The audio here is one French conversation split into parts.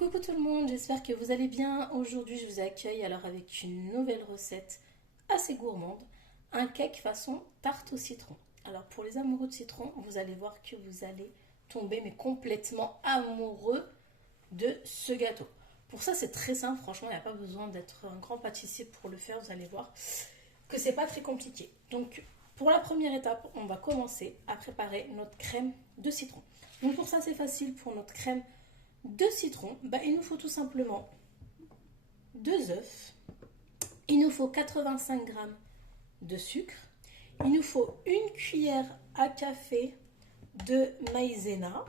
Coucou tout le monde, j'espère que vous allez bien. Aujourd'hui, je vous accueille alors avec une nouvelle recette assez gourmande, un cake façon tarte au citron. Alors pour les amoureux de citron, vous allez voir que vous allez tomber mais complètement amoureux de ce gâteau. Pour ça, c'est très simple, franchement, il n'y a pas besoin d'être un grand pâtissier pour le faire, vous allez voir que c'est pas très compliqué. Donc pour la première étape, on va commencer à préparer notre crème de citron. Donc pour ça, c'est facile. Pour notre crème de citron, il nous faut tout simplement 2 œufs, il nous faut 85 g de sucre, il nous faut 1 cuillère à café de maïzena.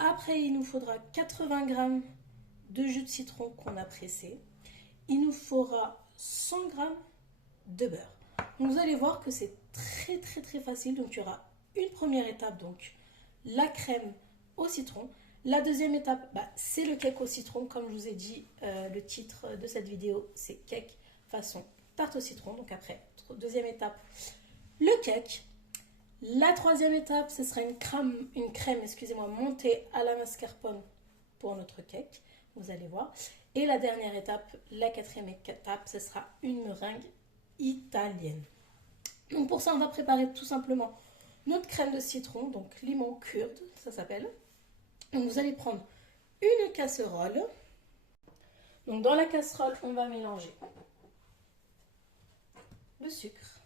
Après, il nous faudra 80 g de jus de citron qu'on a pressé. Il nous faudra 100 g de beurre. Donc vous allez voir que c'est très facile. Donc il y aura une première étape, donc la crème au citron. La deuxième étape, c'est le cake au citron. Comme je vous ai dit, le titre de cette vidéo, c'est cake façon tarte au citron. Donc après, deuxième étape, le cake. La troisième étape, ce sera une crème montée à la mascarpone pour notre cake. Vous allez voir. Et la dernière étape, la quatrième étape, ce sera une meringue italienne. Donc pour ça, on va préparer tout simplement notre crème de citron, donc limon kurde, ça s'appelle. Donc vous allez prendre une casserole. Donc dans la casserole, on va mélanger le sucre,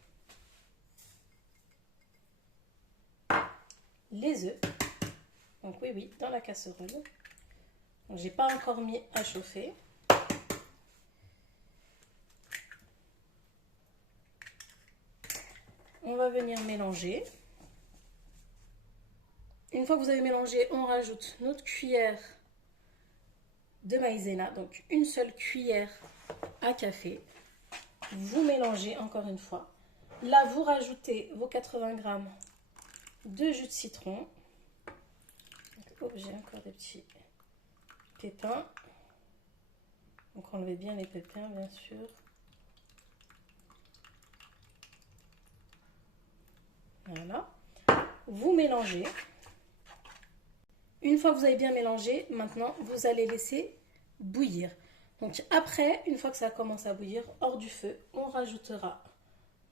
les œufs. Donc oui, dans la casserole. Donc j'ai pas encore mis à chauffer. On va venir mélanger. Une fois que vous avez mélangé, on rajoute notre cuillère de maïzena, donc une seule cuillère à café. Vous mélangez encore une fois. Là, vous rajoutez vos 80 g de jus de citron. Oh, j'ai encore des petits pépins. Donc enlevez bien les pépins, bien sûr. Voilà. Vous mélangez. Une fois que vous avez bien mélangé, maintenant, vous allez laisser bouillir. Donc après, une fois que ça commence à bouillir, hors du feu, on rajoutera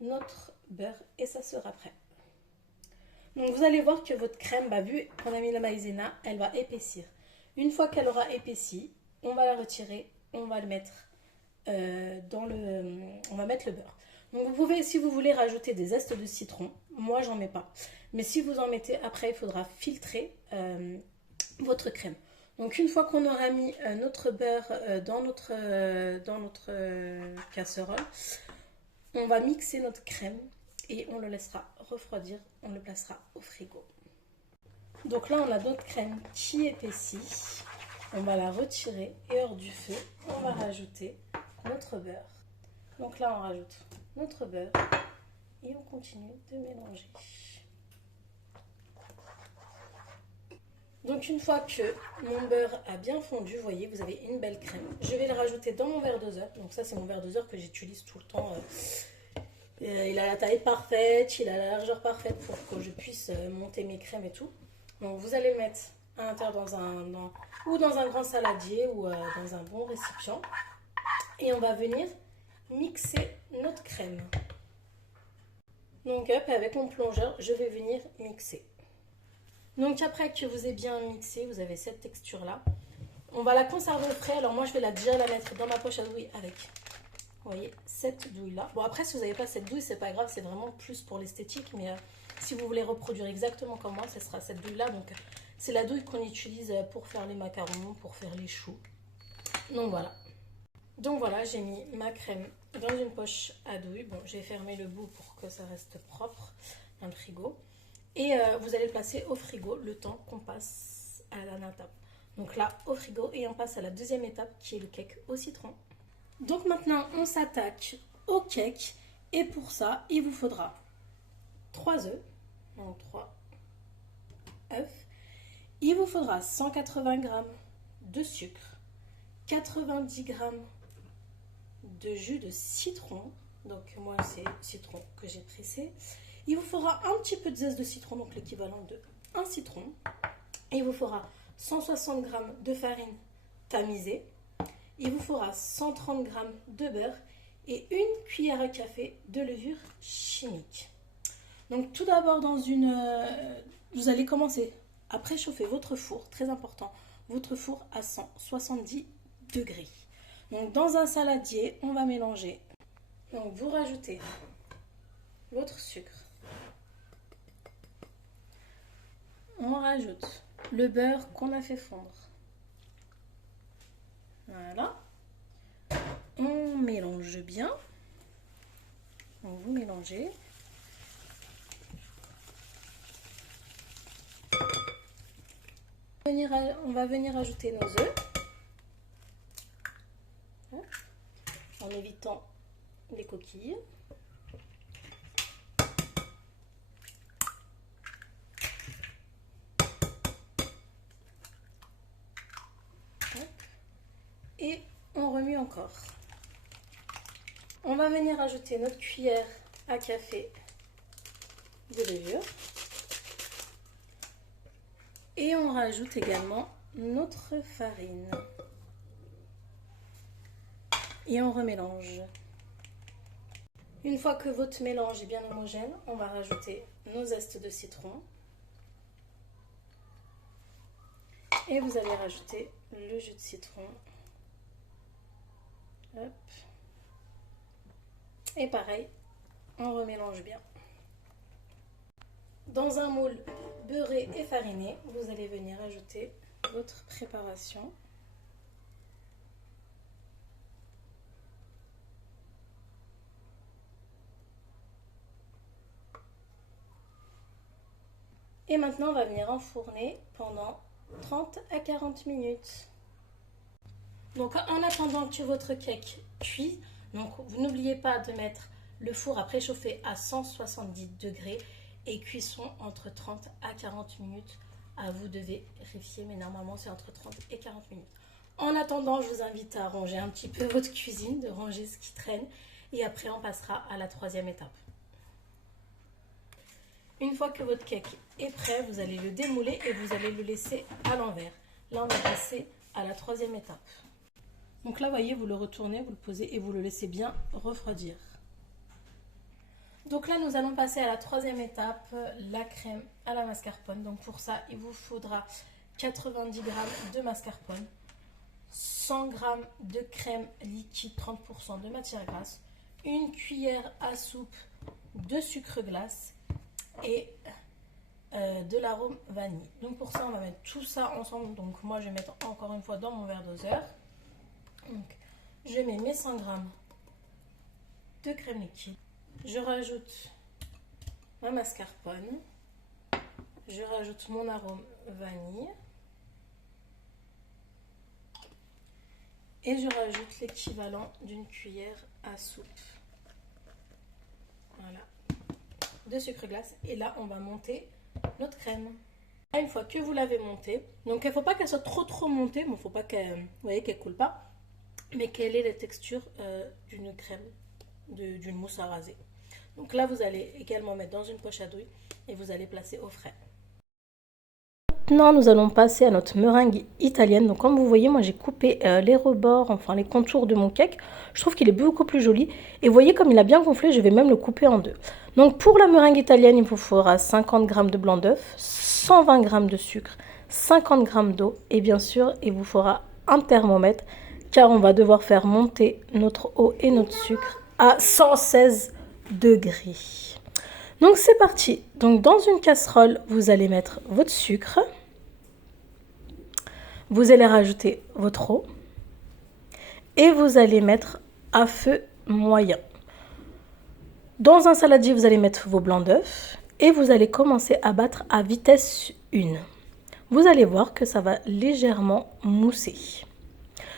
notre beurre et ça sera prêt. Donc vous allez voir que votre crème, vu qu'on a mis la maïzena, elle va épaissir. Une fois qu'elle aura épaissi, on va la retirer, on va le mettre on va mettre le beurre. Donc vous pouvez, si vous voulez, rajouter des zestes de citron. Moi, j'en mets pas. Mais si vous en mettez, après, il faudra filtrer votre crème. Donc une fois qu'on aura mis notre beurre dans notre casserole, on va mixer notre crème et on le laissera refroidir. On le placera au frigo. Donc là, on a notre crème qui épaissit. On va la retirer et hors du feu, on va rajouter notre beurre. Donc là, on rajoute notre beurre et on continue de mélanger. Donc une fois que mon beurre a bien fondu, vous voyez, vous avez une belle crème. Je vais le rajouter dans mon verre doseur. Donc ça, c'est mon verre doseur que j'utilise tout le temps. Il a la taille parfaite, il a la largeur parfaite pour que je puisse monter mes crèmes et tout. Donc vous allez le mettre à l'intérieur dans un grand saladier ou dans un bon récipient. Et on va venir mixer notre crème. Donc avec mon plongeur, je vais venir mixer. Donc après que vous ayez bien mixé, vous avez cette texture là. On va la conserver au frais. Alors moi je vais déjà la mettre dans ma poche à douille avec, vous voyez, cette douille là. Bon après si vous n'avez pas cette douille, c'est pas grave, c'est vraiment plus pour l'esthétique. Mais si vous voulez reproduire exactement comme moi, ce sera cette douille là. Donc c'est la douille qu'on utilise pour faire les macarons, pour faire les choux. Donc voilà. Donc voilà, j'ai mis ma crème dans une poche à douille. Bon, j'ai fermé le bout pour que ça reste propre dans le frigo. Et vous allez le placer au frigo le temps qu'on passe à la étape. Donc là, au frigo, et on passe à la deuxième étape qui est le cake au citron. Donc maintenant, on s'attaque au cake. Et pour ça, il vous faudra 3 œufs. Donc 3 œufs. Il vous faudra 180 g de sucre, 90 g de jus de citron. Donc moi, c'est citron que j'ai pressé. Il vous faudra un petit peu de zeste de citron, donc l'équivalent de un citron. Et il vous faudra 160 g de farine tamisé. Il vous faudra 130 g de beurre et une cuillère à café de levure chimique. Donc tout d'abord, vous allez commencer à préchauffer votre four, très important, votre four à 170 degrés. Donc dans un saladier, on va mélanger. Donc vous rajoutez votre sucre. On rajoute le beurre qu'on a fait fondre. Voilà. On mélange bien. Donc vous mélangez. On va venir ajouter nos œufs. En évitant les coquilles. Et on remue encore. On va venir ajouter notre cuillère à café de levure. Et on rajoute également notre farine. Et on remélange. Une fois que votre mélange est bien homogène, on va rajouter nos zestes de citron. Et vous allez rajouter le jus de citron. Hop. Et pareil, on remélange bien. Dans un moule beurré et fariné, vous allez venir ajouter votre préparation. Et maintenant, on va venir enfourner pendant 30 à 40 minutes. Donc en attendant que votre cake cuise, donc vous n'oubliez pas de mettre le four à préchauffer à 170 degrés et cuisson entre 30 à 40 minutes. À vous de vérifier, mais normalement c'est entre 30 et 40 minutes. En attendant, je vous invite à ranger un petit peu votre cuisine, de ranger ce qui traîne, et après on passera à la troisième étape. Une fois que votre cake est prêt, vous allez le démouler et vous allez le laisser à l'envers. Là, on va passer à la troisième étape. Donc là, voyez, vous le retournez, vous le posez et vous le laissez bien refroidir. Donc là, nous allons passer à la troisième étape, la crème à la mascarpone. Donc pour ça, il vous faudra 90 g de mascarpone, 100 g de crème liquide, 30% de matière grasse, une cuillère à soupe de sucre glace et de l'arôme vanille. Donc pour ça, on va mettre tout ça ensemble. Donc moi, je vais mettre encore une fois dans mon verre doseur. Donc je mets mes 100 g de crème liquide. Je rajoute ma mascarpone. Je rajoute mon arôme vanille. Et je rajoute l'équivalent d'une cuillère à soupe. Voilà. De sucre glace. Et là, on va monter notre crème. Une fois que vous l'avez montée, donc il ne faut pas qu'elle soit trop montée, mais il ne faut pas qu'elle, vous voyez, qu'elle coule pas, mais qu'elle ait la texture d'une crème, d'une mousse à raser. Donc là, vous allez également mettre dans une poche à douille et vous allez placer au frais. Maintenant, nous allons passer à notre meringue italienne. Donc comme vous voyez, moi j'ai coupé les rebords, enfin les contours de mon cake. Je trouve qu'il est beaucoup plus joli. Et vous voyez, comme il a bien gonflé, je vais même le couper en deux. Donc pour la meringue italienne, il vous faudra 50 g de blanc d'œuf, 120 g de sucre, 50 g d'eau et bien sûr, il vous faudra un thermomètre car on va devoir faire monter notre eau et notre sucre à 116 degrés. Donc c'est parti. Donc dans une casserole, vous allez mettre votre sucre. Vous allez rajouter votre eau. Et vous allez mettre à feu moyen. Dans un saladier, vous allez mettre vos blancs d'œufs. Et vous allez commencer à battre à vitesse 1. Vous allez voir que ça va légèrement mousser.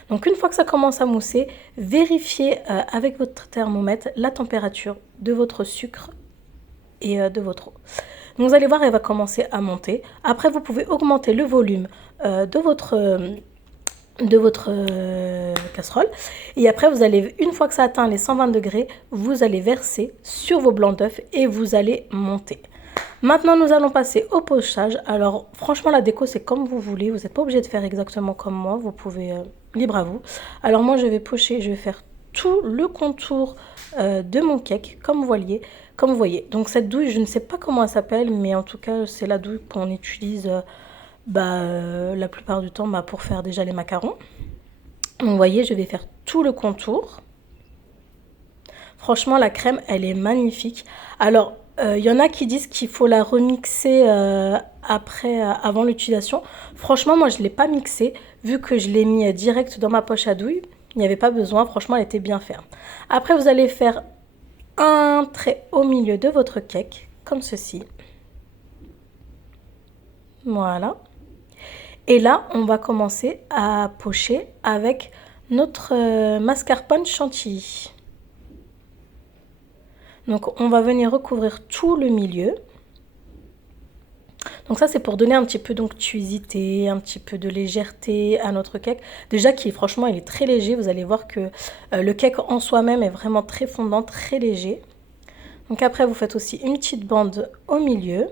Donc une fois que ça commence à mousser, vérifiez avec votre thermomètre la température de votre sucre et de votre eau. Donc vous allez voir, elle va commencer à monter. Après, vous pouvez augmenter le volume de votre casserole. Et après, vous allez, une fois que ça atteint les 120 degrés, vous allez verser sur vos blancs d'œufs et vous allez monter. Maintenant, nous allons passer au pochage. Alors, franchement, la déco, c'est comme vous voulez. Vous n'êtes pas obligé de faire exactement comme moi. Vous pouvez, libre à vous. Alors, moi, je vais pocher, je vais faire tout le contour de mon cake, comme vous voyez. Donc, cette douille, je ne sais pas comment elle s'appelle, mais en tout cas, c'est la douille qu'on utilise la plupart du temps pour faire déjà les macarons. Donc, vous voyez, je vais faire tout le contour. Franchement, la crème, elle est magnifique. Alors, il y en a qui disent qu'il faut la remixer avant l'utilisation. Franchement, moi, je ne l'ai pas mixée. Vu que je l'ai mis direct dans ma poche à douille, il n'y avait pas besoin. Franchement, elle était bien faite. Après, vous allez faire un trait au milieu de votre cake, comme ceci. Voilà. Et là, on va commencer à pocher avec notre mascarpone chantilly. Donc, on va venir recouvrir tout le milieu. Donc ça, c'est pour donner un petit peu d'onctuosité, un petit peu de légèreté à notre cake. Déjà, franchement, il est très léger. Vous allez voir que le cake en soi-même est vraiment très fondant, très léger. Donc après, vous faites aussi une petite bande au milieu.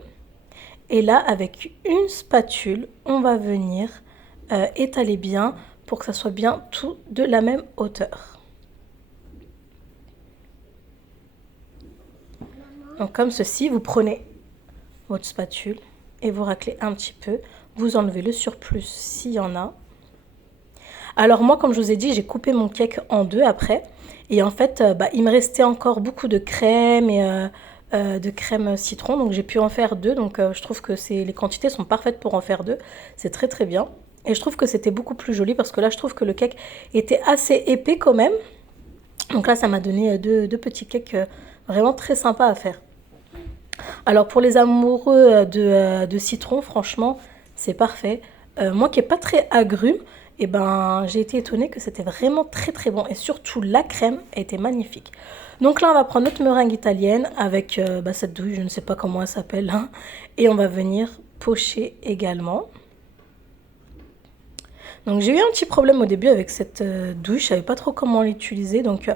Et là, avec une spatule, on va venir étaler bien pour que ça soit bien tout de la même hauteur. Donc comme ceci, vous prenez votre spatule et vous raclez un petit peu. Vous enlevez le surplus s'il y en a. Alors moi, comme je vous ai dit, j'ai coupé mon cake en deux après. Et en fait, il me restait encore beaucoup de crème et de crème citron. Donc j'ai pu en faire deux. Donc je trouve que les quantités sont parfaites pour en faire deux. C'est très très bien. Et je trouve que c'était beaucoup plus joli parce que là, je trouve que le cake était assez épais quand même. Donc là, ça m'a donné deux petits cakes vraiment très sympas à faire. Alors pour les amoureux de citron, franchement, c'est parfait. Moi qui n'ai pas très agrume, j'ai été étonnée que c'était vraiment très très bon. Et surtout la crème était magnifique. Donc là, on va prendre notre meringue italienne avec cette douille, je ne sais pas comment elle s'appelle. Hein, et on va venir pocher également. Donc j'ai eu un petit problème au début avec cette douille, je ne savais pas trop comment l'utiliser. Donc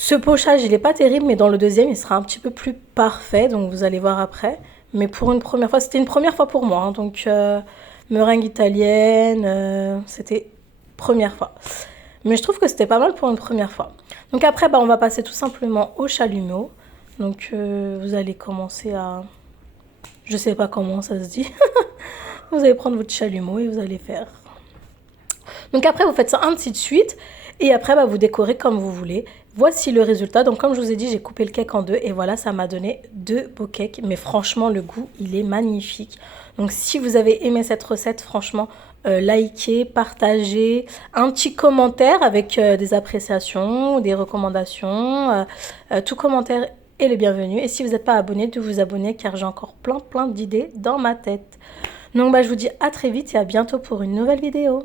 ce pochage, il n'est pas terrible, mais dans le deuxième, il sera un petit peu plus parfait. Donc, vous allez voir après. Mais pour une première fois, c'était une première fois pour moi. Hein, donc, meringue italienne, c'était première fois. Mais je trouve que c'était pas mal pour une première fois. Donc après, on va passer tout simplement au chalumeau. Donc, vous allez commencer à... Je sais pas comment ça se dit. Vous allez prendre votre chalumeau et vous allez faire... Donc après, vous faites ça ainsi de suite. Et après, vous décorez comme vous voulez. Voici le résultat. Donc comme je vous ai dit, j'ai coupé le cake en deux. Et voilà, ça m'a donné deux beaux cakes. Mais franchement, le goût, il est magnifique. Donc si vous avez aimé cette recette, franchement, likez, partagez. Un petit commentaire avec des appréciations, des recommandations. Tout commentaire est le bienvenu. Et si vous n'êtes pas abonné, de vous abonner car j'ai encore plein d'idées dans ma tête. Donc je vous dis à très vite et à bientôt pour une nouvelle vidéo.